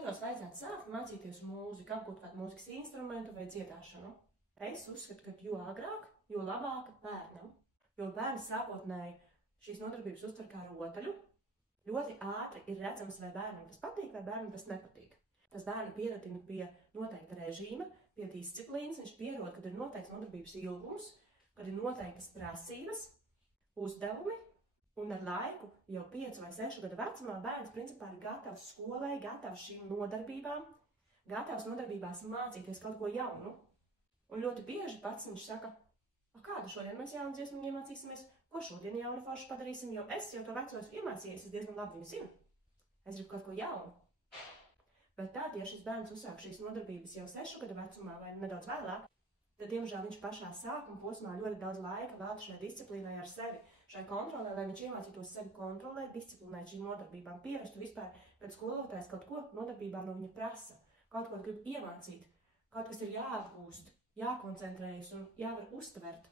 gados vajadzētu sākt mācīties mūziku, apgūt kādu mūzikas instrumentu vai dziedāšanu? Es uzskatu, ka jo agrāk, jo labāk bērnam. Jo bērns sākotnēji šīs nodarbības uztver kā rotaļu, ļoti ātri ir redzams, vai bērnam tas patīk, vai bērnam tas nepatīk. Tas bērnu pieradina pie noteikta režīma, pie disciplīnas, viņš pierod, kad ir noteikts nodarbības ilgums, kad ir noteiktas prasības, uzdevumi, un ar laiku, jau 5 vai 6 gadu vecumā, bērns principā ir gatavs skolai, gatavs šīm nodarbībām, gatavs nodarbībās mācīties kaut ko jaunu. Un ļoti bieži pats viņš saka, kādu šodien mēs jaunu dziesmu iemācīsimies, ko šodien jaunu foršu padarīsim, jo es jau to veco esmu iemācījies, es diezgan labi viņu zinu. Es gribu kaut ko jaunu. Bet tad, ja šis bērns uzsāk šīs nodarbības jau 6 gadu vecumā vai nedaudz vēlāk, tad, diemžēl, viņš pašā sākuma posmā ļoti daudz laika velta šai disciplīnai ar sevi, šai kontrolē, lai viņš iemācītos sevi kontrolēt, disciplinēt šīm nodarbībām, pierastu vispār, kad skolotājs kaut ko nodarbībā no viņa prasa, kaut ko grib iemācīt, kaut kas ir jāatgūst, jākoncentrējas un jāvar uztvert.